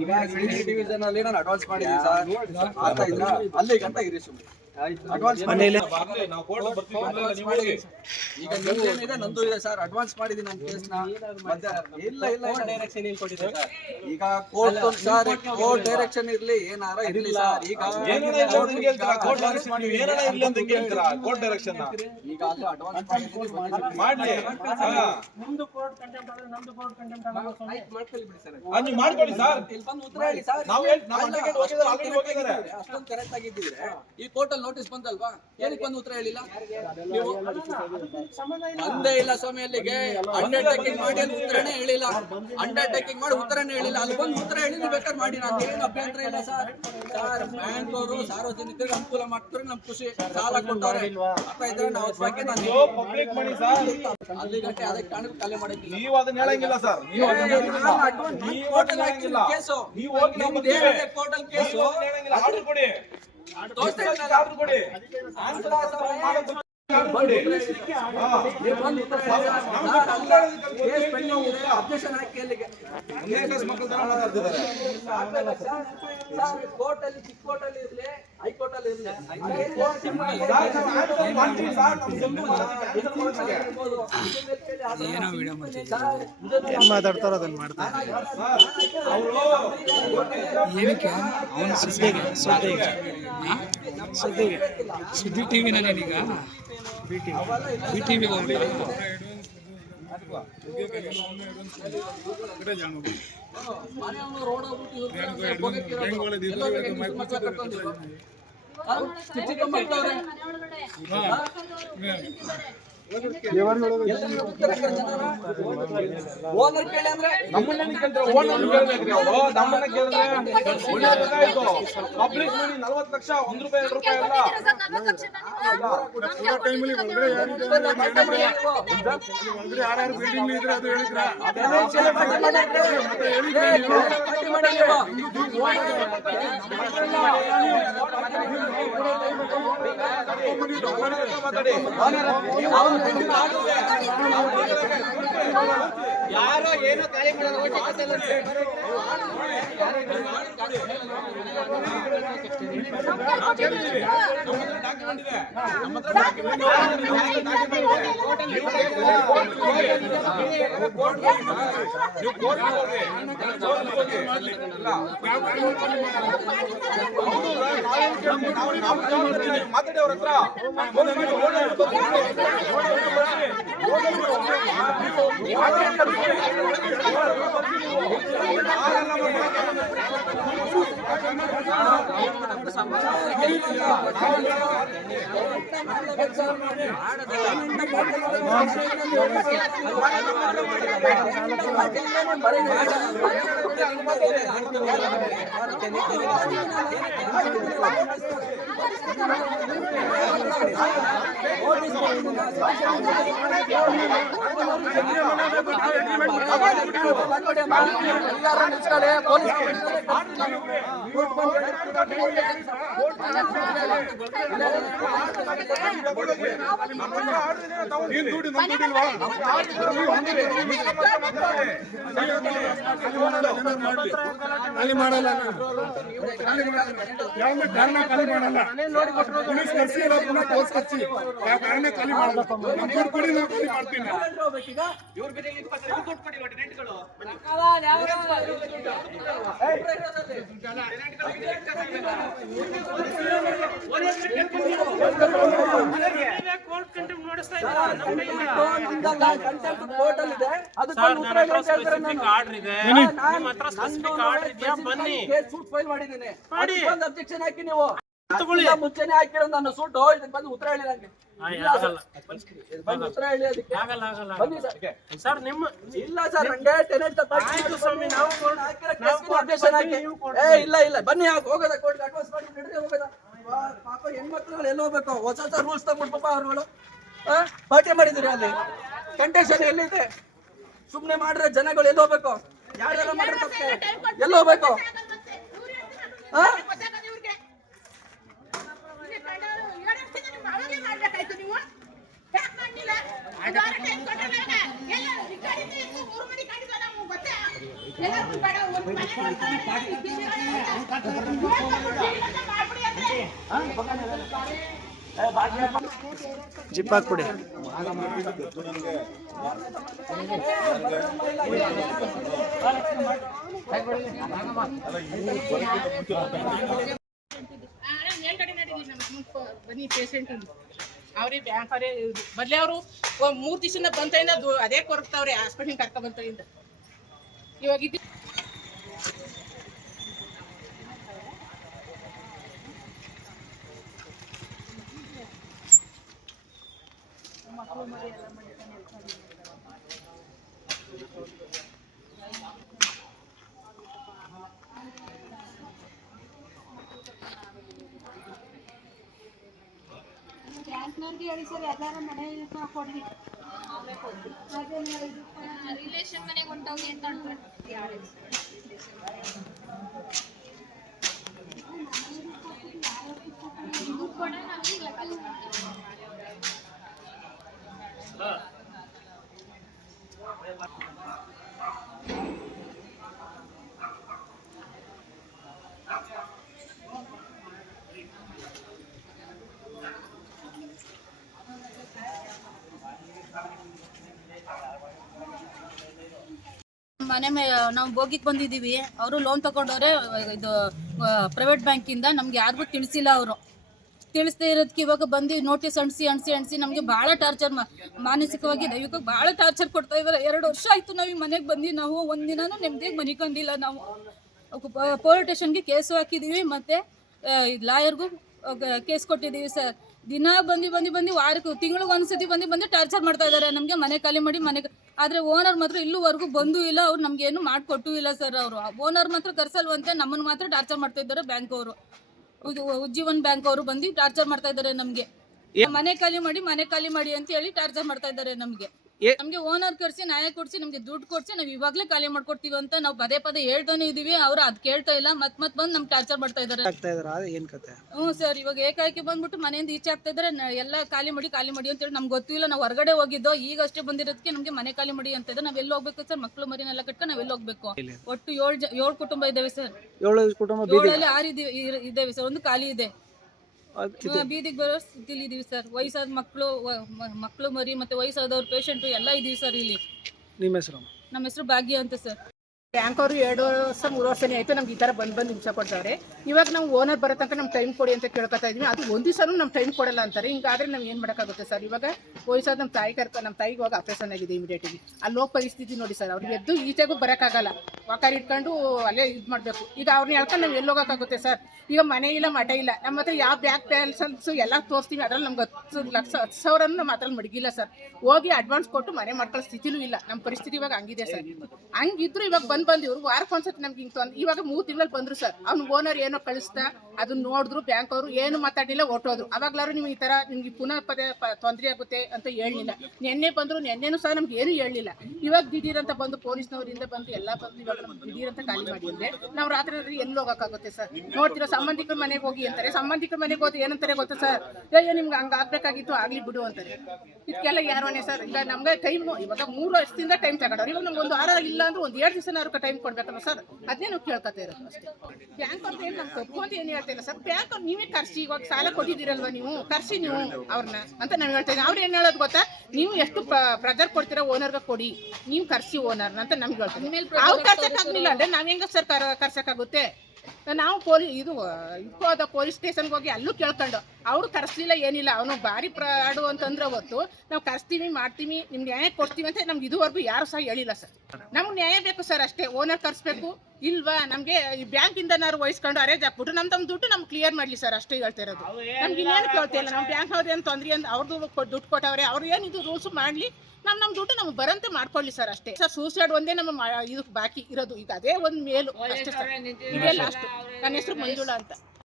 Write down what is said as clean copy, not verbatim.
ಈಗ ಡಿವಿಷನ್ ಅಲ್ಲಿ ನಾನು ಅಡ್ವಾನ್ಸ್ ಮಾಡಿದ್ದೀನಿ ಸರ್, ಅಲ್ಲಿ ಗಂಟ ಇರಿ ಸುಮ್ಮನೆ. ಈಗ ನಿಮ್ದೇನಿದೆ ನಂದು ಇದೆ ಸರ್, ಅಡ್ವಾನ್ಸ್ ಮಾಡಿದೀನಿ ನನ್ನ ಕೇಸ್ನ. ಇಲ್ಲ ಇಲ್ಲ ಡೈರೆಕ್ಷನ್ ಏನ್ ಕೊಟ್ಟಿದೆ ಸರ್? ಈಗ ಕೋರ್ಟ್ ಸರ್, ಕೋರ್ಟ್ ಡೈರೆಕ್ಷನ್ ಇರ್ಲಿ ಏನಾರ ಇರ್ಲಿ ಸರ್. ಈಗ ಕೋರ್ಟ್ ಡೈರೆಕ್ಷನ್ ಈಗ ಅಲ್ಲಿ ಅಡ್ವಾನ್ಸ್ ಮಾಡ್ಲಿ, ನಿಮ್ದು ಕೋರ್ಟ್ ಕಂಟೆಂಪ್ಟ್ ಆದ್ರೆ ನಮ್ದು ಕೋರ್ಟ್ ಕಂಟೆಂಪ್ಟ್ ಮಾಡ್ಕೊಳ್ಳಿ ಬಿಡಿ ಸರ್. ಅದು ಮಾಡ್ಕೊಳ್ಳಿ ಸರ್. ಇಲ್ಲಿ ಬಂದು ಉತ್ತರ ಹೇಳಿ ಸರ್. ಅಷ್ಟೊಂದು ಕರೆಕ್ಟ್ ಆಗಿದ್ದಿದ್ರೆ ಈ ಕೋರ್ಟ್ ಅಲ್ಲಿ ನೋಟಿಸ್ ಬಂದಲ್ವಾ, ಏನಕ್ಕೆ ಬಂದು ಉತ್ತರ ಹೇಳಿಲ್ಲ? ಬಂದೇ ಇಲ್ಲ ಸ್ವಾಮಿ ಅಲ್ಲಿಗೆ. ಅಂಡರ್ಟೇಕಿಂಗ್ ಮಾಡಿ ಅಲ್ಲಿ ಉತ್ತರನೇ ಹೇಳಿಲ್ಲ, ಅಂಡರ್ಟೇಕಿಂಗ್ ಮಾಡಿ ಉತ್ತರನೇ ಹೇಳಿಲ್ಲ. ಅಲ್ಲಿ ಬಂದು ಉತ್ತರ ಹೇಳಿ ಬೇಕಾದ್ರೆ ಮಾಡಿ, ನಾನು ಏನು ಅಭ್ಯಂತರ ಇಲ್ಲ ಸರ್. ಸರ್ ಬ್ಯಾಂಕ್ ಅವರು ಸಾರ್ವಜನಿಕರಿಗೆ ಅನುಕೂಲ ಮಾಡ್ತಾರೆ, ನಮ್ ಖುಷಿ. ಸಾಲ ಕೊಟ್ಟವ್ರೆ ಅರ್ಥ ಇದ್ರೆ ನಾವು ಬಗ್ಗೆ ಪಬ್ಲಿಕ್ ಮನಿ ಸರ್, ಅಲ್ಲಿ ಗಂಟೆ ಅದಕ್ಕೆ ಕಾಣಕ್ಕೆ ಖಾಲಿ ಮಾಡಕ್ಕೆ ನೀವು ಅದನ್ನ ಹೇಳಂಗಿಲ್ಲ ಸರ್. ನೀವು ಅದನ್ನ ಹೇಳಂಗಿಲ್ಲ, ಕೇಸು ನೀವು ಹೋಗಿ ನಾವು ಬರ್ತೀವಿ. ಕೋರ್ಟಲ್ ಕೇಸು ಆರ್ಡರ್ ಕೊಡಿ, ಆರ್ಡರ್ ಕೊಡಿ, ಅಬ್ಜೆಕ್ಷನ್ ಹಾಕಿ ಅಲ್ಲಿಗೆ ಕೋರ್ಟ್ ಅಲ್ಲಿ, ಚಿಕ್ಕ ಕೋರ್ಟ್ ಅಲ್ಲಿ ಇರ್ಲಿ, ಹೈಕೋರ್ಟ್ ಅಲ್ಲಿ ಇರ್ಲಿ, ಮಾತಾಡ್ತಾರೋ ಅದನ್ನ ಮಾಡ್ತಾರೆ. ಏನಕ್ಕೆ ಅವನು ಸುದ್ದಿ ಟಿವಿನ ನನಗ ಬಿ ಟಿವಿ ಓನರ್ ಕೇಳಿ ಅಂದ್ರೆ ಪಬ್ಲಿಕ್ ಮನಿ 40 ಲಕ್ಷ, 1 ರೂಪಾಯಿ 2 ರೂಪಾಯಿ ಅಲ್ಲ. ಯಾರ್ಯಾರು ಬಿಲ್ಡಿಂಗ್ ಇದ್ರೆ ಅದು ಹೇಳಿದ್ರ ಯಾರೋ ಏನೋ ಖಾಲಿ ಮಾತಾಡಿ ಅವ್ರ ಹತ್ರ. ಖಾಲಿ ಮಾಡಲ್ಲ, ಕಾರಣ ಖಾಲಿ ಮಾಡಲ್ಲ. ಪೊಲೀಸ್ ಕರ್ಸಿ ಇಲ್ಲ, ಪುನಃ ಕೋರ್ಸ್ ಕರ್ಸಿ, ಯಾವ ಕಾರಣ ಖಾಲಿ ಮಾಡಲ್ಲ. ದುಡ್ಡು ಕೊಡಿ, ನಾವು ಖಾಲಿ ಮಾಡ್ತೀನಿ. ಅಬ್ಜೆಕ್ಷನ್ ಹಾಕಿ ನೀವು ಮುಂಚೆನೆ ಹಾಕಿರೋ ನನ್ನ ಸೂಟು ಇದಕ್ಕೆ ಬಂದು ಉತ್ತರ ಹೇಳಿ ನಂಗೆ. ಉತ್ತರ ಹೇಳಿ ಅದಕ್ಕೆ ಬನ್ನಿ ಸರ್. ನಿಮ್ಮ ಇಲ್ಲ ಸರ್, ನಂಗೆ ಟೆನೆಂಟ್ ಅಬ್ಜೆಕ್ಷನ್ ಹಾಕಿ. ಇಲ್ಲ ಇಲ್ಲ ಬನ್ನಿ, ಹೋಗೋದ ಕೋರ್ಟ್ ಅಡ್ವಾನ್ಸ್ ಮಾಡಿ ನಡೆದೇ ಹೋಗೋದ. ಪಾಪ ಹೆಣ್ಮಕ್ಳುಗಳು ಎಲ್ಲಿ ಹೋಗ್ಬೇಕು? ಹೊಸ ಹೊಸ ರೂಲ್ಸ್ ತಗೊಂಡು ಪಾಪ ಅವ್ರುಗಳು ಪಾರ್ಟಿ ಮಾಡಿದ್ರಿ. ಅಲ್ಲಿ ಕಂಡೀಷನ್ ಎಲ್ಲಿದೆ? ಸುಮ್ನೆ ಮಾಡ್ರೆ ಜನಗಳು ಎಲ್ಲಿ ಹೋಗ್ಬೇಕು? ಯಾರೆಲ್ಲ ಮಾಡಿರ್ತಾರೆ ಎಲ್ಲಿ ಹೋಗ್ಬೇಕು? ಜಿಪ್ ಹಾಕ್ಬಿಡಿ. ಬನ್ನಿ ಪೇಷಂಟ್ ಅವ್ರಿಗೆ ಬ್ಯಾಂಕ್ ಅವರೇ ಮೊದಲೇ ಅವರು 3 ದಿವಸದಿಂದ ಬಂತೈಂದ ಅದೇ ಕೊರಗ್ತಾವ್ರೆ ಹಾಸ್ಪಿಟಲ್ ಕರ್ಕೊಂಡ್ ಬಂತೈಂದ ಇವಾಗ ಇದು ಬ್ಯಾಂಕ್ನವ್ರಿಗೆ ಹೇಳಿ ಸರ್ ಎಲ್ಲಾರ ಮನೆ ಕೊಡ್ಲಿ ರಿಲೇಷನ್ ಮನೆಗೆ ಹೊಂಟೋಗಿ ಅಂತ ಇದು ಕೂಡ ನಮಗೆ ಮನೆ ನಾವು ಬೋಗಿಗೆ ಬಂದಿದ್ದೀವಿ. ಅವರು ಲೋನ್ ತಗೊಂಡವ್ರೆ ಇದು ಪ್ರೈವೇಟ್ ಬ್ಯಾಂಕಿಂದ. ನಮ್ಗೆ ಯಾರಿಗೂ ತಿಳಿಸಿಲ್ಲ. ಅವರು ತಿಳಿಸ್ದೇ ಇರೋದಕ್ಕೆ ಇವಾಗ ಬಂದು ನೋಟಿಸ್ ಅಂಟಿಸಿ ನಮಗೆ ಭಾಳ ಟಾರ್ಚರ್, ಮಾನಸಿಕವಾಗಿ ದೈವಿಕವಾಗಿ ಭಾಳ ಟಾರ್ಚರ್ ಕೊಡ್ತಾ ಇದ್ದಾರೆ. 2 ವರ್ಷ ಆಯಿತು ನಾವು ಈ ಮನೆಗೆ ಬಂದು. ನಾವು ಒಂದಿನೂ ನೆಮ್ಮದಿಯಾಗಿ ಮನಿಕೊಂಡಿಲ್ಲ. ನಾವು ಪೊಲೀಸ್ ಸ್ಟೇಷನ್ಗೆ ಕೇಸು ಹಾಕಿದ್ದೀವಿ, ಮತ್ತು ಲಾಯರ್ಗೂ ಕೇಸ್ ಕೊಟ್ಟಿದ್ದೀವಿ ಸರ್. ದಿನ ಬಂದು ವಾರಕ್ಕೆ ತಿಂಗಳಿಗೆ ಒಂದ್ಸತಿ ಬಂದು ಟಾರ್ಚರ್ ಮಾಡ್ತಾ ಇದ್ದಾರೆ ನಮಗೆ. ಮನೆ ಖಾಲಿ ಮಾಡಿ ಆದರೆ ಓನರ್ ಮಾತ್ರ ಇಲ್ಲಿವರೆಗೂ ಬಂದೂ ಇಲ್ಲ. ಅವ್ರು ನಮ್ಗೆ ಏನು ಮಾಡಿಕೊಟ್ಟೂ ಇಲ್ಲ ಸರ್. ಅವರು ಓನರ್ ಮಾತ್ರ ಕರ್ಸಲ್ವಂತೆ, ನಮ್ಮನ್ನು ಮಾತ್ರ ಟಾರ್ಚರ್ ಮಾಡ್ತಾ ಇದ್ದಾರೆ ಬ್ಯಾಂಕ್ ಅವರು. ಉಜ್ಜೀವನ್ ಬ್ಯಾಂಕ್ ಅವರು ಬಂದು ಟಾರ್ಚರ್ ಮಾಡ್ತಾ ಇದ್ದಾರೆ ನಮಗೆ. ಮನೆ ಖಾಲಿ ಮಾಡಿ ಅಂತ ಹೇಳಿ ಟಾರ್ಚರ್ ಮಾಡ್ತಾ ಇದ್ದಾರೆ ನಮಗೆ. ಓನರ್ ಕರ್ಸಿ ನ್ಯಾಯ ಕೊಡ್ಸಿ ನಮ್ಗೆ ದುಡ್ಡು ಕೊಡ್ಸಿ ನಾವು ಇವಾಗಲೇ ಖಾಲಿ ಮಾಡ್ಕೊಡ್ತೀವಿ ಅಂತ ನಾವು ಪದೇ ಹೇಳ್ತಾನೆ ಇದೀವಿ. ಅವ್ರು ಅದ್ ಕೇಳ್ತಾ ಇಲ್ಲ. ಮತ್ ಬಂದು ನಮ್ಗೆ ಟಾರ್ಚರ್ ಮಾಡ್ತಾ ಇದ್ದಾರೆ. ಹ್ಞೂ ಸರ್, ಇವಾಗ ಏಕಾಏಕಿ ಬಂದ್ಬಿಟ್ಟು ಮನೆಯಿಂದ ಈಚೆ ಆಗ್ತಾ ಇದ್ದಾರೆ. ಎಲ್ಲ ಖಾಲಿ ಮಾಡಿ ಅಂತ ಹೇಳಿ ನಮ್ಗೆ ಗೊತ್ತಿಲ್ಲ. ನಾವು ಹೊರಗಡೆ ಹೋಗಿದ್ದೋ, ಈಗ ಅಷ್ಟೇ ಬಂದಿರೋದಕ್ಕೆ ನಮ್ಗೆ ಮನೆ ಖಾಲಿ ಮಾಡಿ ಅಂತ ಇದ್ದಾರೆ. ನಾವ್ ಎಲ್ಲಿ ಹೋಗ್ಬೇಕು ಸರ್? ಮಕ್ಳು ಮರಿನೆಲ್ಲ ಕಟ್ಕೊಂಡು ನಾವ್ ಎಲ್ಲಿ ಹೋಗ್ಬೇಕು? ಒಟ್ಟು 7 ಕುಟುಂಬ ಇದಾವೆ ಸರ್. 7 6 ಇದಾವೆ ಸರ್. ಒಂದು ಖಾಲಿ ಇದೆ. ಬೀದಿಗೆ ಬರೋ ಸ್ಥಿತಿಲಿ ಇದೀವಿ ಸರ್. ವಯಸ್ಸಾದ ಮಕ್ಕಳು ಮರಿ ಮತ್ತೆ ವಯಸ್ಸಾದವ್ರು ಪೇಷಂಟು ಎಲ್ಲ ಇದೀವಿ ಸರ್ ಇಲ್ಲಿ. ನಿಮ್ಮ ಹೆಸರು? ನಮ್ಮ ಹೆಸರು ಭಾಗ್ಯ ಅಂತ ಸರ್. ಬ್ಯಾಂಕ್ ಅವರು 2 ವರ್ಷ 3 ವರ್ಷನೇ ಆಯ್ತು ನಮ್ಗೆ ಈ ತರ ಬಂದು ಹಿಂಸೆ ಕೊಡ್ತಾರೆ. ಇವಾಗ ನಾವು ಓನರ್ ಬರೋ ತನಕ ನಮ್ಗೆ ಟೈಮ್ ಕೊಡಿ ಅಂತ ಕೇಳ್ಕೊತಾ ಇದೀವಿ. ಅದು ಒಂದು ದಿವಸನೂ ನಮ್ಗೆ ಟೈಮ್ ಕೊಡಲ್ಲ ಅಂತಾರೆ. ಹಿಂಗಾದ್ರೆ ನಾವು ಏನು ಮಾಡೋಕ್ಕಾಗುತ್ತೆ ಸರ್? ಇವಾಗ ವಯಸ್ಸಾದ ನಮ್ಮ ತಾಯಿಗೆ ಇವಾಗ ಆಪರೇಷನ್ ಆಗಿದೆ ಇಮಿಡಿಯೇಟ್ಲಿ. ಅಲ್ಲಿ ಹೋಗಿ ಪರಿಸ್ಥಿತಿ ನೋಡಿ ಸರ್. ಅವ್ರಿಗೆ ಎದ್ದು ಈಚೆಗೂ ಬರೋಕ್ಕಾಗಲ್ಲ. ವಾಕರ್ ಇಟ್ಕೊಂಡು ಅಲ್ಲೇ ಇದು ಮಾಡಬೇಕು. ಈಗ ಅವ್ರನ್ನ ಹೇಳ್ಕೊಂಡು ನಾವು ಎಲ್ಲಿ ಹೋಗೋಕ್ಕಾಗುತ್ತೆ ಸರ್? ಈಗ ಮನೆ ಇಲ್ಲ, ಮಠ ಇಲ್ಲ. ನಮ್ಮ ಹತ್ರ ಯಾವ ಬ್ಯಾಂಕ್ ಬ್ಯಾಲೆನ್ಸು ಎಲ್ಲ ತೋರಿಸ್ತೀವಿ. ಅದ್ರಲ್ಲಿ ನಮ್ಗೆ 10,00,000 ನಮ್ಮ ಅದ್ರಲ್ಲಿ ಮಡಗಿಲ್ಲ ಸರ್. ಹೋಗಿ ಅಡ್ವಾನ್ಸ್ ಕೊಟ್ಟು ಮನೆ ಮಾಡ್ಕೊಳ್ಳೋ ಸ್ಥಿತಿಲೂ ಇಲ್ಲ. ನಮ್ಮ ಪರಿಸ್ಥಿತಿ ಇವಾಗ ಹಂಗಿದೆ ಸರ್. ಹಂಗಿದ್ರು ಇವಾಗ ಬಂದು ಇವರು ವಾರಕ್ಕೊಂದ್ಸತಿ ನಮ್ಗೆ ಹಿಂಗೆ ಇವಾಗ 3 ತಿಂಗಳಲ್ಲಿ ಬಂದ್ರು ಸರ್. ಅವ್ನು ಓನರ್ ಏನೋ ಕಳಿಸ್ತಾ ಅದನ್ನ ನೋಡಿದ್ರು. ಬ್ಯಾಂಕ್ ಅವರು ಏನು ಮಾತಾಡಿಲ್ಲ, ಹೊರಟೋದ್ರು. ಅವಾಗ್ಲಾರು ನಿಮ್ಗೆ ಈ ತರ ನಿಮ್ಗೆ ಪುನಃ ತೊಂದರೆ ಆಗುತ್ತೆ ಅಂತ ಹೇಳಲಿಲ್ಲ. ನಿನ್ನೆ ಬಂದ್ರು, ನಿನ್ನೆನೂ ಸಹ ನಮ್ಗೆ ಏನು ಹೇಳಲಿಲ್ಲ. ಇವಾಗ ದಿಢೀರಂತ ಬಂದು ಪೊಲೀಸ್ನವರಿಂದ ಬಂದು ಎಲ್ಲ ಬಂದು ಇವಾಗ ನಮ್ಗೆ ದಿಢೀರಂತ ಖಾಲಿ ಮಾಡಿದ್ರೆ ನಾವು ರಾತ್ರಿ ಎಲ್ಲಿ ಹೋಗೋಕ್ಕಾಗುತ್ತೆ ಸರ್? ನೋಡ್ತಿರೋ ಸಂಬಂಧಿಕರ ಮನೆಗೆ ಹೋಗಿ ಅಂತಾರೆ. ಸಂಬಂಧಿಕರ ಮನೆಗೆ ಹೋಗಿ ಏನಂತಾರೆ ಗೊತ್ತಾ ಸರ್? ಅಯ್ಯೋ ನಿಮ್ಗೆ ಹಂಗೆ ಆಗ್ಬೇಕಾಗಿತ್ತು, ಆಗ್ಲಿ ಬಿಡು ಅಂತಾರೆ. ಇದಕ್ಕೆಲ್ಲ ಯಾರವನೇ ಸರ್? ಈಗ ನಮ್ಗೆ ಟೈಮ್ ಇವಾಗ 3 ವರ್ಷದಿಂದ ಟೈಮ್ ತಗೊಂಡವ್ರು. ಇವಾಗ ನಮ್ಗೆ 1 ವಾರ ಇಲ್ಲ ಅಂದ್ರೆ 1 2 ದಿವಸ ಟೈಮ್ ಕೊಡ್ಬೇಕಲ್ಲ ಸರ್? ಅದನ್ನೇ ನಾವು ಕೇಳ್ಕೊತಾ ಇರೋದು ಅಷ್ಟೇ. ಬ್ಯಾಂಕ್ ಅವ್ರದ್ದು ಏನು ನಮ್ಗೆ ತಪ್ಪು ಅಂತ ಏನು ಹೇಳ್ತಾ ಇಲ್ಲ ಸರ್. ಬ್ಯಾಂಕ್ ಅವ್ರು ನೀವೇ ಕರ್ಸಿ, ಇವಾಗ ಸಾಲ ಕೊಟ್ಟಿದ್ದೀರಲ್ವ ನೀವು, ಕರ್ಸಿ ನೀವು ಅವ್ರನ್ನ ಅಂತ ನಾವು ಹೇಳ್ತಾ ಇದ್ದೀವಿ. ಅವ್ರು ಏನು ಹೇಳೋದು ಗೊತ್ತಾ? ನೀವು ಎಷ್ಟು ಪ್ರೆಜರ್ ಕೊಡ್ತೀರಾ ಓನರ್ಗೆ ಕೊಡಿ, ನೀವು ಕರ್ಸಿ ಓನರ್ನ ಅಂತ ನಮ್ಗೆ ಹೇಳ್ತೀವಿ. ಅವ್ರು ಕರ್ಸಕ್ಕಾಗಲಿಲ್ಲ ಅಂದ್ರೆ ನಾವ್ ಹೆಂಗ ಸರ್ ಕರ್ಸಕ್ಕಾಗುತ್ತೆ? ನಾವು ಪೊಲೀಸ್ ಸ್ಟೇಷನ್ಗೆ ಹೋಗಿ ಅಲ್ಲೂ ಕೇಳ್ಕೊಂಡು ಅವರು ಕರೆಸಲಿಲ್ಲ, ಏನಿಲ್ಲ. ಅವನು ಭಾರಿ ಪ್ರಾಡು ಅಂತಂದ್ರೆ ಹೊತ್ತು ನಾವು ಕರೆಸ್ತೀವಿ, ಮಾಡ್ತೀವಿ, ನಿಮ್ಗೆ ನ್ಯಾಯ ಕೊಡ್ತೀವಿ ಅಂತ ನಮ್ಗೆ ಇದುವರೆಗೂ ಯಾರು ಸಹ ಹೇಳಿಲ್ಲ ಸರ್. ನಮ್ಗೆ ನ್ಯಾಯ ಬೇಕು ಸರ್ ಅಷ್ಟೇ. ಓನರ್ ಕರ್ಸ್ಬೇಕು ಇಲ್ವಾ? ನಮಗೆ ಈ ಬ್ಯಾಂಕಿಂದ ನಾವು ವಹಿಸ್ಕೊಂಡು ಅರೇಂಜ್ ಹಾಕ್ಬಿಟ್ಟು ನಮ್ಮ ದುಡ್ಡು ನಮ್ಗೆ ಕ್ಲಿಯರ್ ಮಾಡಲಿ ಸರ್, ಅಷ್ಟೇ ಹೇಳ್ತಾ ಇರೋದು. ನಮ್ಗೆ ಇನ್ನೇನು ಕೇಳ್ತಾ ಇಲ್ಲ. ನಮ್ಮ ಬ್ಯಾಂಕ್ ಅವ್ರು ಏನು ತೊಂದರೆ ಅಂತ ಅವ್ರದ್ದು ದುಡ್ಡು ಕೊಟ್ಟವ್ರೆ. ಅವ್ರು ಏನು ಇದು ರೂಲ್ಸ್ ಮಾಡಲಿ, ನಮ್ಮ ದುಡ್ಡು ನಮ್ಗೆ ಬರಂತೆ ಮಾಡ್ಕೊಳ್ಳಿ ಸರ್ ಅಷ್ಟೇ ಸರ್. ಸೂಸೈಡ್ ಒಂದೇ ನಮ್ಮ ಇದಕ್ಕೆ ಬಾಕಿ ಇರೋದು. ಈಗ ಅದೇ ಒಂದು ಮೇಲು ಅಷ್ಟೇ ಸರ್. ಇದೇ ಲಾಸ್ಟ್. ನನ್ನ ಹೆಸರು ಮಂಜುಳಾ ಅಂತ.